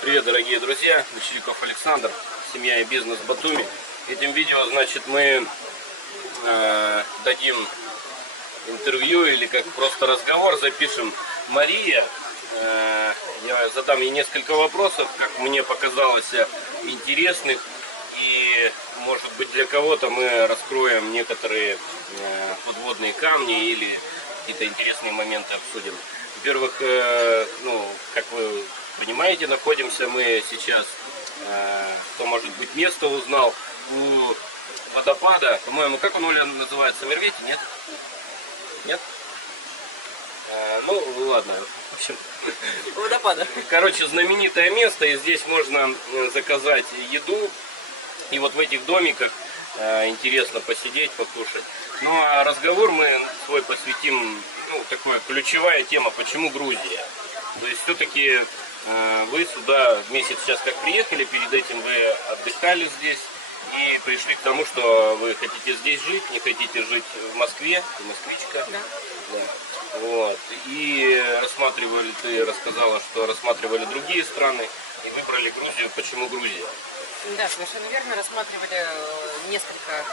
Привет, дорогие друзья, Мещеряков Александр, семья и бизнес Батуми. Этим видео, значит, мы дадим интервью или как просто разговор запишем. Мария, я задам ей несколько вопросов, как мне показалось, интересных. И, может быть, для кого-то мы раскроем некоторые подводные камни или какие-то интересные моменты обсудим. Во-первых, как вы понимаете, находимся мы сейчас, кто, может быть, место узнал, у водопада, по-моему, как он, Оля, называется, Мервети, нет? Нет? Ну, ладно. В общем, Водопада. короче, знаменитое место, и здесь можно заказать еду. И вот в этих домиках интересно посидеть, покушать. Ну а разговор мы свой посвятим, такая ключевая тема, почему Грузия. То есть все-таки вы сюда вместе сейчас как приехали, перед этим вы отдыхали здесь и пришли к тому, что вы хотите здесь жить, не хотите жить в Москве, ты москвичка. Да. Да. Вот. И ты рассказала, что рассматривали другие страны и выбрали Грузию. Почему Грузия? Да, совершенно верно. Рассматривали несколько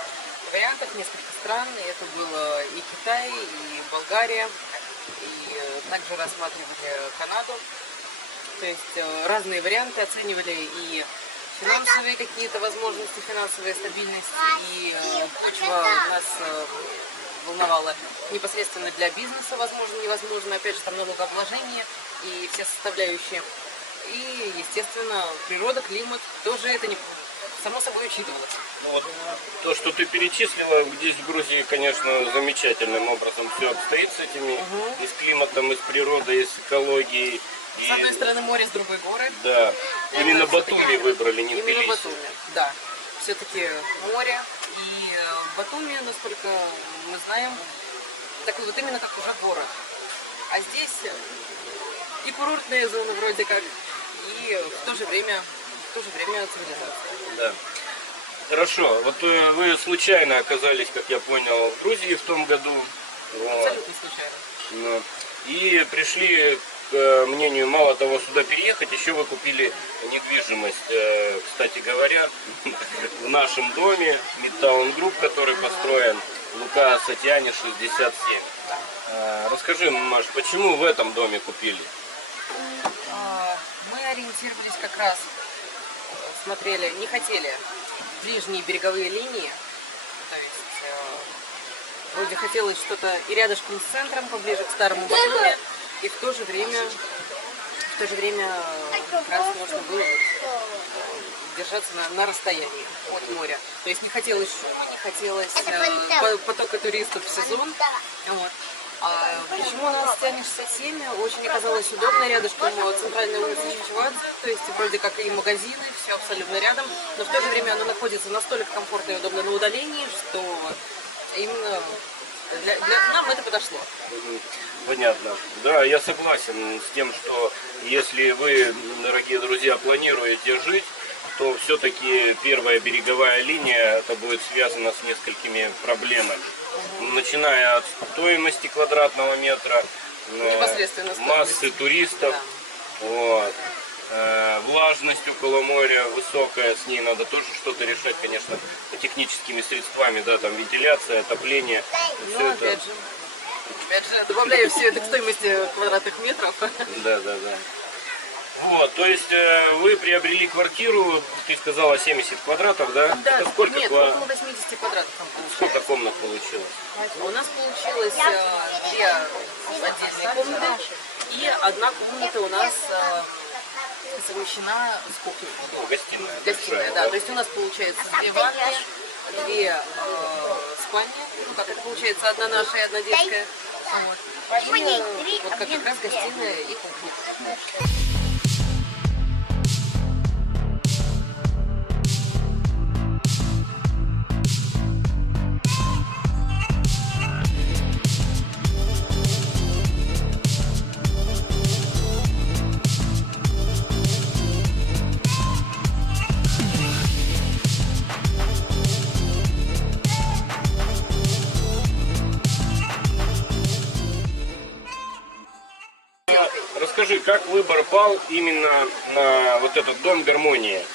вариантов, несколько стран. И это было и Китай, и Болгария, и также рассматривали Канаду. То есть разные варианты оценивали и финансовые какие-то возможности, финансовая стабильность, и то, чего нас волновало непосредственно для бизнеса, возможно, невозможно. Опять же, там налогообложение и все составляющие. И, естественно, природа, климат, тоже это не само собой учитывалось. Ну, вот то, что ты перечислила, здесь в Грузии, конечно, замечательным образом все обстоит с этими, и с климатом, и с природой, и с экологией. И... С одной стороны море, с другой горы. Да, именно Батуми выбрали, не Тбилиси. Именно Батуми, да. Все-таки море, и Батуми, насколько мы знаем, такой вот именно как уже город. А здесь и курортная зона вроде как, и в то же время цивилизация. Да. Хорошо. Вот вы случайно оказались, как я понял, в Грузии в том году. Абсолютно случайно. Ну, и пришли к мнению, мало того, сюда переехать, еще вы купили недвижимость, кстати говоря, в нашем доме, Midtown Group, который построен, Лука Сатьяни, 67. Расскажи, Маш, почему в этом доме купили? Мы ориентировались как раз, смотрели, не хотели ближние береговые линии, то есть вроде хотелось что-то и рядышком с центром, поближе к старому Батуми, и в то же время как раз можно было держаться на расстоянии от моря. То есть не хотелось шума, не хотелось потока туристов в сезон. Вот. А почему у нас тянет 67? Очень оказалось удобно, рядышком центральной улицы Чичвадзе, то есть вроде как и магазины, все абсолютно рядом, но в то же время оно находится настолько комфортно и удобно на удалении, что именно для нам это подошло. Понятно. Да, я согласен с тем, что если вы, дорогие друзья, планируете жить, то все-таки первая береговая линия, это будет связано с несколькими проблемами. Начиная от стоимости квадратного метра, массы туристов, да. Вот. Влажность около моря высокая, с ней надо тоже что-то решать, конечно, техническими средствами, да, там вентиляция, отопление. Ну, опять же, добавляю все это к стоимости квадратных метров. Да. Вот, то есть вы приобрели квартиру, ты сказала 70 квадратов, да? Да, это сколько нет, около 80 квадратов там получилось. Сколько комнат получилось? У нас получилось 2 отдельные комнаты, и одна комната у нас совмещена с кухней. Ну, гостиная. Гостиная, да. То есть у нас получается 2 ванны, 2 спальни, как это получается, одна наша и одна детская. Вот. И вот как раз гостиная и кухня. Расскажи, как выбор пал именно на вот этот дом гармонии?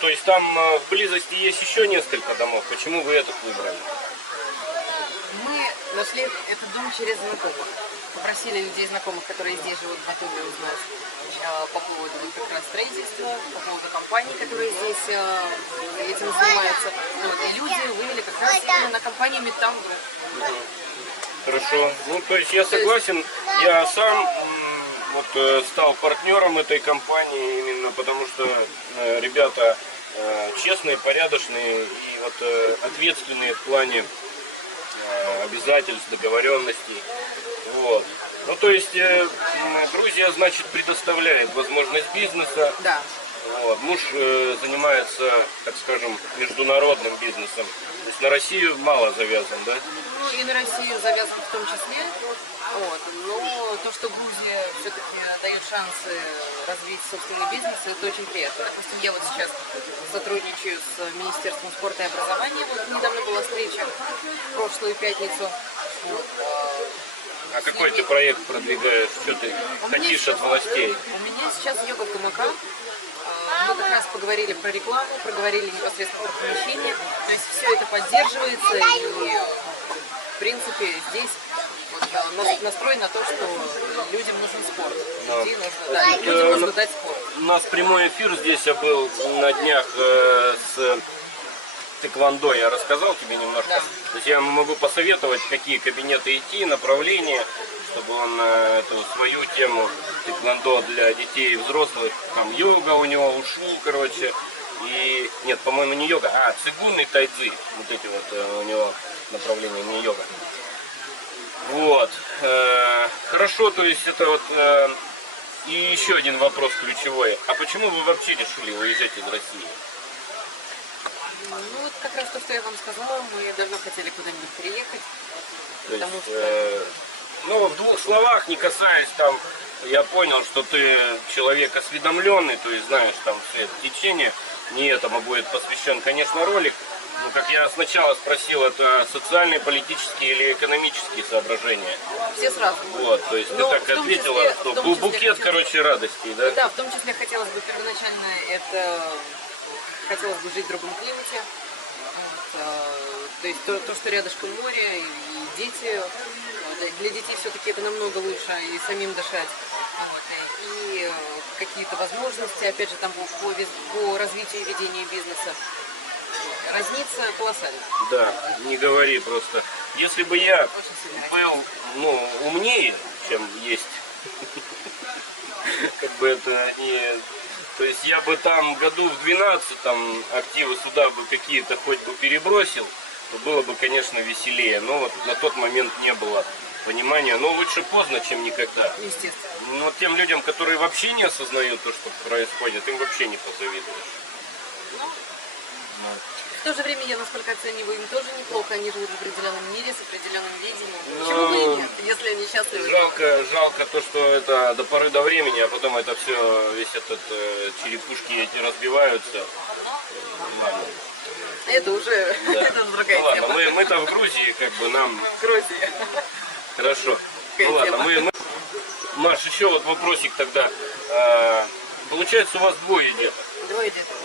То есть там в близости есть еще несколько домов. Почему вы этот выбрали? Мы нашли этот дом через знакомых. Попросили людей знакомых, которые здесь живут в Батуми, узнать по поводу как раз строительства, по поводу компаний, которые здесь этим занимаются. Вот, и люди вывели как раз именно на компанию Метам Групп. Хорошо. Ну, то есть я согласен. Я сам вот стал партнером этой компании именно потому, что ребята честные, порядочные и вот ответственные в плане обязательств, договоренностей. Вот. Ну, то есть Грузия, значит, предоставляет возможность бизнеса. Да. Вот. Муж занимается, так скажем, международным бизнесом. То есть на Россию мало завязан, да? Ну, и на Россию завязан в том числе. Вот. Но то, что Грузия все-таки дает шансы развить собственный бизнес, это очень приятно. Допустим, я вот сейчас сотрудничаю с Министерством спорта и образования. Вот недавно была встреча в прошлую пятницу. Вот. А какой ты проект продвигаешь? Что ты хотишь от властей? У меня сейчас йога в КМК. Мы как раз поговорили про рекламу, проговорили непосредственно про помещение. То есть все это поддерживается и, в принципе, здесь вот, настроен на то, что людям нужен спорт. Людям нужно дать спорт. У нас прямой эфир здесь был на днях с тэквондо. Я рассказал тебе немножко. Да. То есть я могу посоветовать, в какие кабинеты идти, направления, чтобы он эту свою тему тэквондо для детей и взрослых, там йога у него, ушу, короче, и нет, по-моему, не йога, а цигун и тайцзи, вот эти вот у него направления, не йога. Вот, хорошо, то есть это вот, и еще один вопрос ключевой, а почему вы вообще решили уезжать из России? Ну, вот как раз то, что я вам сказала, мы давно хотели куда-нибудь переехать, То есть, потому что... ну, в двух словах, не касаясь там, я понял, что ты человек осведомленный, то есть знаешь там все это течение, не этому будет посвящен, конечно, ролик, но как я сначала спросил, это социальные, политические или экономические соображения? Все сразу. Вот, то есть Но ты так ответила, что был букет, короче, радостей, да? Да, в том числе хотелось бы первоначально это... Хотелось бы жить в другом климате. Вот, то есть то, что рядышком море, и дети. Для детей все-таки это намного лучше и самим дышать. Вот, и какие-то возможности, опять же, там по развитию и ведению бизнеса. Разница колоссальная. Да, не говори просто. Если бы я был, ну, умнее, чем есть, как бы это не... То есть я бы там году в 12 там активы сюда бы какие-то хоть бы перебросил, то было бы, конечно, веселее. Но вот на тот момент не было понимания. Но лучше поздно, чем никогда. Естественно. Но тем людям, которые вообще не осознают то, что происходит, им вообще не позавидуешь. В то же время, я насколько оцениваю, им тоже неплохо. Они живут в определенном мире, с определенным видением. Почему бы и нет, если они счастливы? Жалко то, что это до поры до времени, а потом это все, весь этот черепушки эти разбиваются. Ладно. Это уже Да. это другая Ну тема. ладно, мы-то в Грузии, как бы нам Грузия. хорошо. Какая Ну ладно, тема? мы... Маш, еще вот вопросик тогда. Получается, у вас двое деток. Двое деток.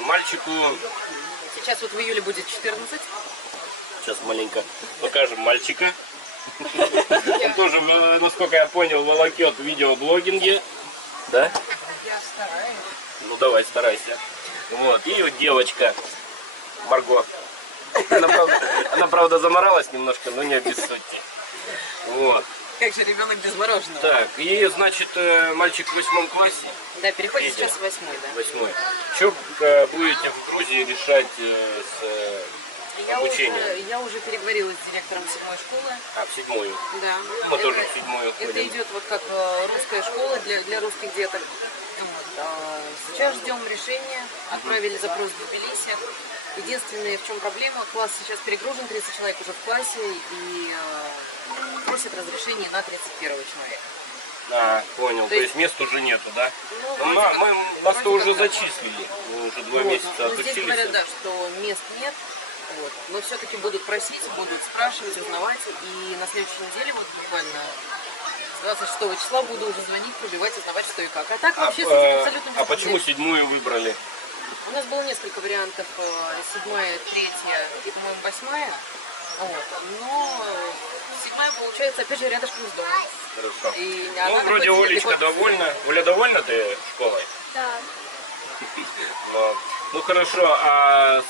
Мальчику... Сейчас вот в июле будет 14. Сейчас маленько покажем мальчика. Он тоже, насколько я понял, волокет в видеоблогинге. Да? Я стараюсь. Ну давай, старайся. Вот, и вот девочка Марго. Она, правда, заморалась немножко, но не обессудьте. Вот. Как же ребенок без мороженого? Так, и, значит, мальчик в 8 классе. Да, переходит Третий. сейчас в 8, да. 8. Что будете в Грузии решать с обучением? Я уже переговорила с директором 7-й школы. А, в 7-ю. Да. Мы тоже в 7-ю Это ходим. идет вот как русская школа для русских деток. Вот. Сейчас ждем решения. Отправили запрос в Тбилиси. Единственное, в чем проблема, класс сейчас перегружен, 30 человек уже в классе, и просят разрешение на 31 человека. А, понял. То есть мест уже нету, да? Ну, Ну, вроде как- нас-то вроде уже как да. зачислили. Мы уже 2 Вот. месяца Но здесь отучились. говорят, да, что мест нет. Вот. Но все-таки будут просить, будут спрашивать, узнавать. И на следующей неделе, вот буквально С 26 числа буду уже звонить, пробивать, узнавать, что и как. А так А, вообще с этим абсолютно без а почему проблем. 7-ю выбрали? У нас было несколько вариантов, 7-я, 3-я и, по-моему, 8-я. Вот. Но 7-я получается, опять же, рядышком с домом. Хорошо. И Ну, она вроде находится Олечка далеко. довольна. Оля, довольна ты школой? Да. Но, ну хорошо, а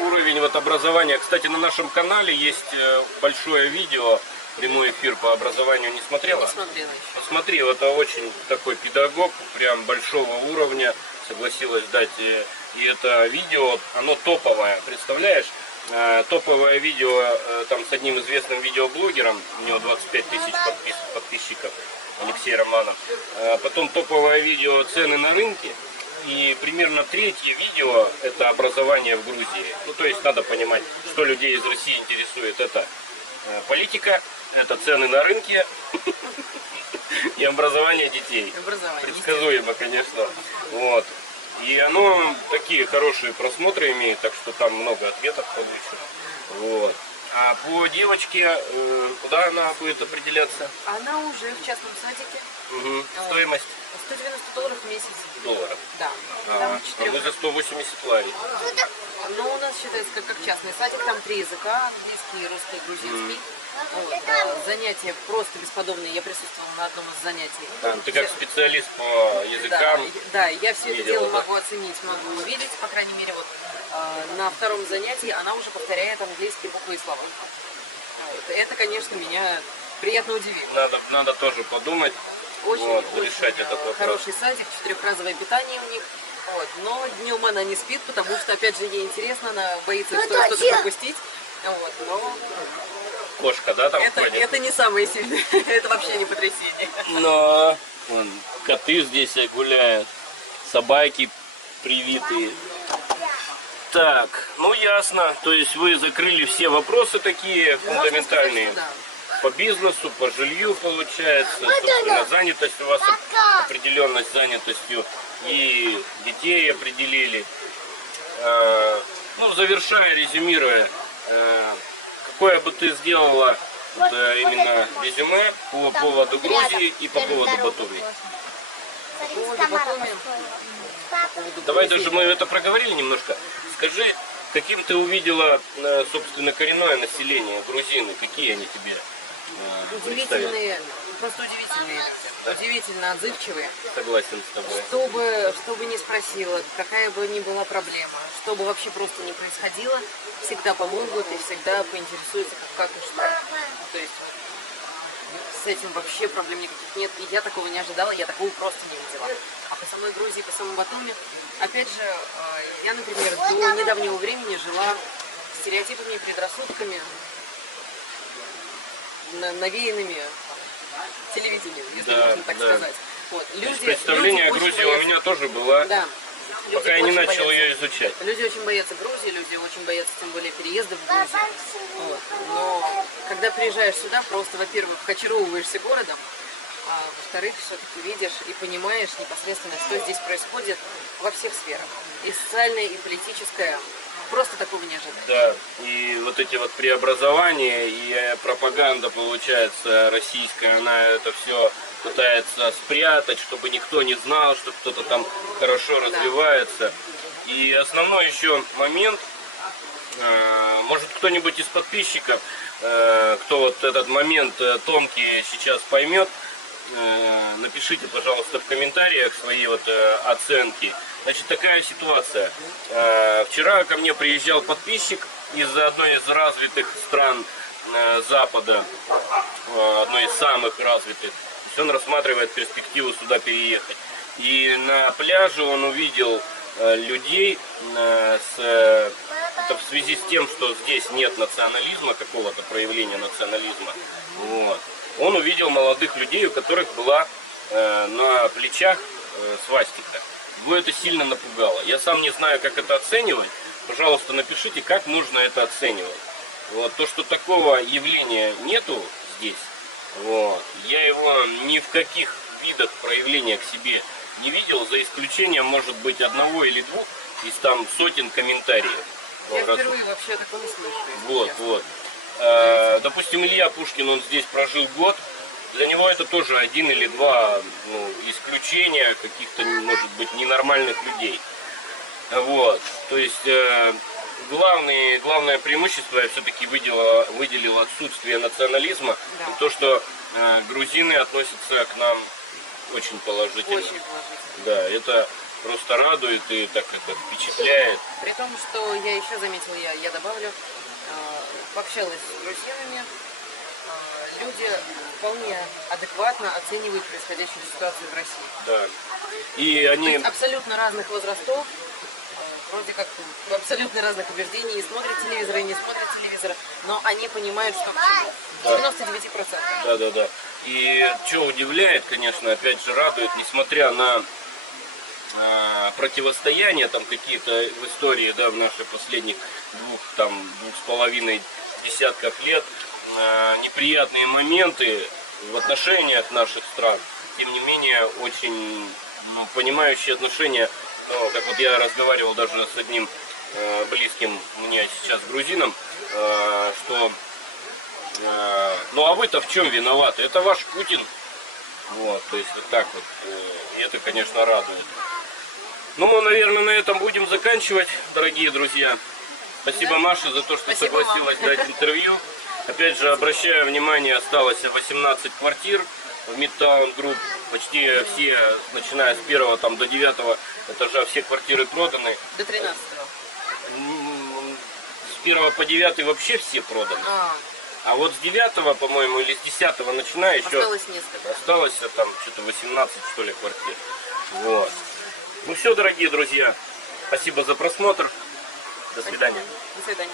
уровень вот образования, кстати, на нашем канале есть большое видео, прямой эфир по образованию, не смотрела? Не смотрела еще. Посмотри, это очень такой педагог, прям большого уровня, согласилась дать. И это видео, оно топовое, представляешь? Топовое видео там с одним известным видеоблогером, у него 25 тысяч подписчиков, Алексей Романов. Потом топовое видео «Цены на рынке». И примерно третье видео – это образование в Грузии. Ну, то есть надо понимать, что людей из России интересует. Это политика, это цены на рынке и образование детей. Образование. Предсказуемо, конечно. Вот. И оно такие хорошие просмотры имеет, так что там много ответов получится. Вот. А по девочке, куда она будет определяться? Она уже в частном садике. Угу. Стоимость $190 в месяц. долларов. Да. А Там мы 4. за 180 лари. Но у нас считается как частный садик, там 3 языка, английский, русский, грузинский. Вот. Занятия просто бесподобные, я присутствовала на одном из занятий. Да, ты как специалист по языкам. Да, я все это видела, дело да? могу оценить, могу увидеть, по крайней мере, вот на втором занятии она уже повторяет английские буквы и слова. Вот. Это, конечно, меня приятно удивило. Надо тоже подумать, Очень, вот, очень решать этот вопрос. хороший садик, 4-разовое питание у них. Вот. Но днем она не спит, потому что, опять же, ей интересно, она боится что-то пропустить. Вот. Но Кошка, да, там ходит? это не самое сильное, это вообще не потрясение. Но вон, коты здесь гуляют, собаки привитые. Так, ну ясно. То есть вы закрыли все вопросы такие фундаментальные. Можно сказать, что По бизнесу, по жилью получается, собственно, занятость у вас, определенность занятостью, и детей определили. Ну, завершая, резюмируя, какое бы ты сделала вот, именно резюме по поводу Грузии и по поводу Батуми? Давай даже мы это проговорили немножко. Скажи, каким ты увидела, собственно, коренное население грузины, какие они тебе представили? Удивительные, просто удивительные, удивительно отзывчивые. Согласен с тобой. Чтобы не спросила, какая бы ни была проблема, что бы вообще просто не происходило, всегда помогут и всегда поинтересуются, как и что. То есть с этим вообще проблем никаких нет. И я такого не ожидала, я такого просто не видела. А по самой Грузии, по самому Батуми, опять же, я, например, до недавнего времени жила стереотипами и предрассудками, навеянными телевидением, если Да, можно так да. сказать. Вот. То есть представление о очень Грузии у боятся- меня тоже было, Да. пока я Люди не очень начал боятся. ее изучать. Люди очень боятся Грузии, люди очень боятся, тем более, переезда в Грузию. Вот. Но когда приезжаешь сюда, просто, во-первых, очаровываешься городом, а во-вторых, все-таки видишь и понимаешь непосредственно, что здесь происходит во всех сферах. И социальная, и политическая. Просто такого не ожидать. Да, и вот эти вот преобразования и пропаганда, получается, российская, она это все пытается спрятать, чтобы никто не знал, что кто-то там хорошо развивается. И основной еще момент, может кто-нибудь из подписчиков, кто вот этот момент тонкий сейчас поймет, напишите, пожалуйста, в комментариях свои вот оценки. Значит, такая ситуация. Вчера ко мне приезжал подписчик из одной из развитых стран Запада, одной из самых развитых. То есть он рассматривает перспективу сюда переехать. И на пляже он увидел людей это в связи с тем, что здесь нет национализма, какого-то проявления национализма. Вот. Он увидел молодых людей, у которых была на плечах свастика. Его это сильно напугало. Я сам не знаю, как это оценивать. Пожалуйста, напишите, как нужно это оценивать. Вот. То, что такого явления нету здесь, вот, я его ни в каких видах проявления к себе не видел, за исключением, может быть, одного или двух из там сотен комментариев. Я впервые вообще о таком слышу. если Вот, честно. вот. Допустим, Илья Пушкин, он здесь прожил год, для него это тоже один или два исключения каких-то, может быть, ненормальных людей. Вот, то есть главное преимущество я все-таки выделил отсутствие национализма, Да. и то, что грузины относятся к нам очень положительно. Очень положительно. Да, это просто радует и так это впечатляет. При том, что я еще заметила, я добавлю, пообщалась с грузинами, люди вполне адекватно оценивают происходящую ситуацию в России. Да. И То они... есть абсолютно разных возрастов, вроде как абсолютно разных убеждений, и смотрят телевизор, и не смотрят телевизор, но они понимают, что к чему. 99%. Да. И что удивляет, конечно, опять же радует, несмотря на противостояния там какие-то в истории, да, в наших последних 2,5 десятков лет, неприятные моменты в отношениях наших стран, тем не менее очень понимающие отношения, как вот я разговаривал даже с одним близким мне сейчас грузином, что ну а вы-то в чем виноваты? Это ваш Путин. Вот, то есть вот так вот. И это, конечно, радует. Ну, мы, наверное, на этом будем заканчивать, дорогие друзья. Спасибо, Да. Маше, за то, что Спасибо согласилась вам. дать интервью. Опять же, обращаю внимание, осталось 18 квартир в Midtown Group. Почти все, начиная с 1 там, до 9 этажа, все квартиры проданы. До 13-го. С 1 по 9 вообще все проданы. А вот с 9, по-моему, или с 10 начиная еще Осталось несколько. осталось там что-то 18, что ли, квартир. Вот. Ну все, дорогие друзья, спасибо за просмотр. До свидания. До свидания.